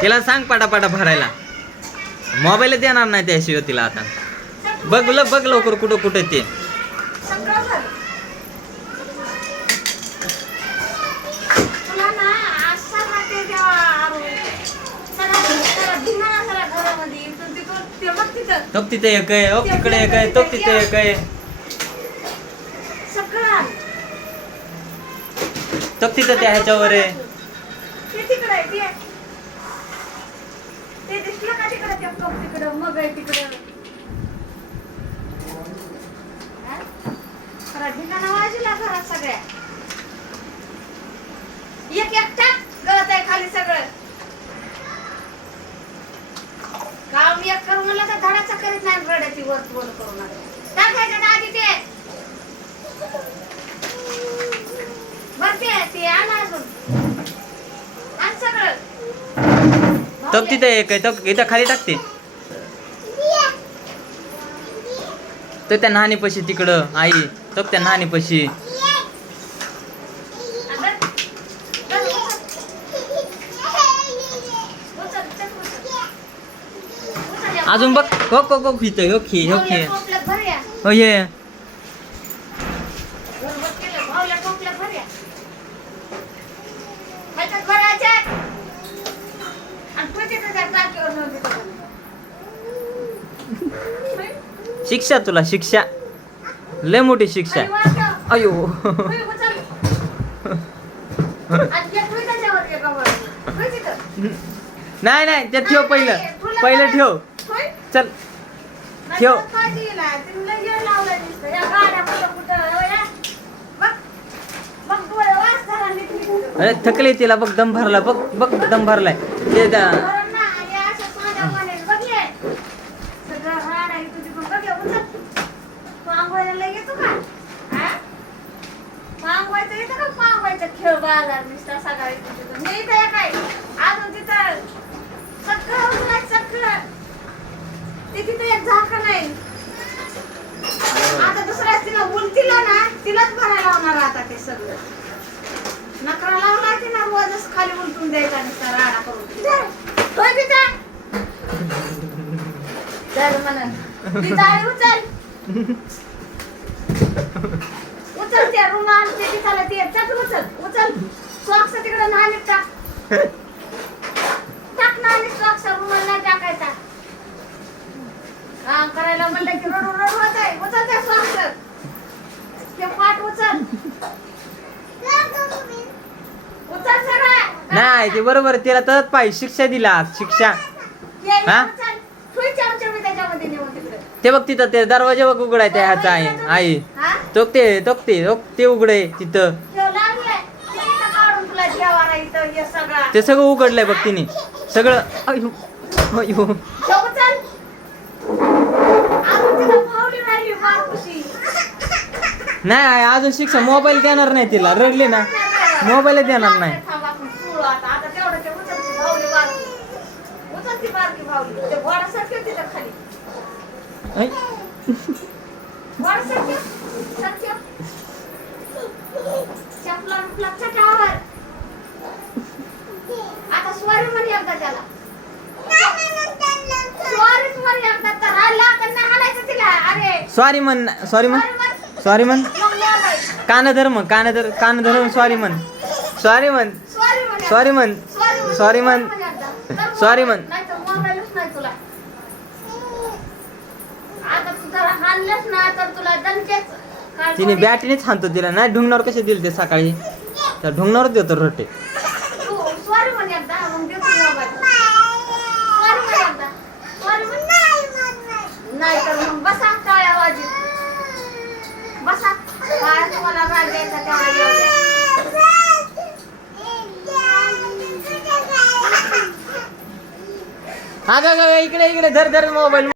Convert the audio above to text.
तिला सांग पाटापाटा भरायला. मोबाईल देणार नाही त्याशिवाय तिला आता. बघ बघ लवकर कुठं कुठं ते. तप तिथे. एक आहे तिकडे एक आहे तिथे एक आहे. सगळं तिथं त्या ह्याच्यावर आहे. ते तिकडं आहे ते ते दिसलं का तिकडं ते कप तिकडं? मग आहे तिकडं. हा? खरा धिंगाणा वाजला घरात सगळ्या. एक एक टाक गळत आहे खाली सगळं. काम एक करून म्हणलं तर धडाचा करीत नाही रड्याची वर वर करून आलं. टाकायचं आधी ते बर ते ते आण अजून आण सगळं तप तिथे एक आहे तप इथं खाली टाकते. तर त्या नानीपाशी तिकडं आई तप त्या नानीपाशी अजून बघ हो हो इथं हो खी हो. खी हो ये. शिक्षा तुला शिक्षा. लय मोठी शिक्षा. अयो. नाही नाही ते ठेव पहिलं. पहिलं ठेव. चल. ठेव. अरे थकले तिला. बघ दम भरला. बघ बघ दम भरलाय. ते बाजार नुसता सकाळी. मी इथं आहे. अजून तिथं सगळं उचलाय, सगळं. ते तिथं एक झाकण आहे आता दुसऱ्या तिला उलटीला ना तिलाच भरायला लावणार आता ते सगळं नकरा लावला की ना रोजच खाली उलटून द्यायचा नुसता राडा करून. होय तिथं. धर म्हणून. ती जाळी उचल रुमाल ते तिथाला ते चल उचल उचल. सॉक्स तिकडे टाक टाक नाणी सॉक्स रुमाल नाही टाकायचा. काम करायला म्हणलं की रडू रडू होत आहे. उचल त्या सॉक्स ते पाठ उचल. उचल सगळं. नाही ते बरोबर तिला तर पाहिजे शिक्षा दिला शिक्षा. हा? ते बघ तिथं ते दरवाजा बघ उघडाय त्या ह्याचा आहे आई? तो ते तो ते तो ते उघडे तिथं. ते सगळं. उघडलंय बघ तिने. सगळं अयो अयो. नाही अजून शिक्षा मोबाईल देणार नाही तिला. रडली ना. मोबाईल देणार नाही. खाली. सॉरी म्हण सॉरी म्हण सॉरी म्हण कान धर मग कान धर कान धर सॉरी म्हण सॉरी म्हण सॉरी म्हण. सॉरी म्हण सॉरी म्हण तुला आता तू जर ना तर तुला दणकेच. तिने बॅटीनेच हाणतो तिला नाही ढुंगणावर कसे दिले ते सकाळी? त्या ढुंगणावर देतो तर द्या. अगं अगं, इकडे इकडे धर धर मोबाईल.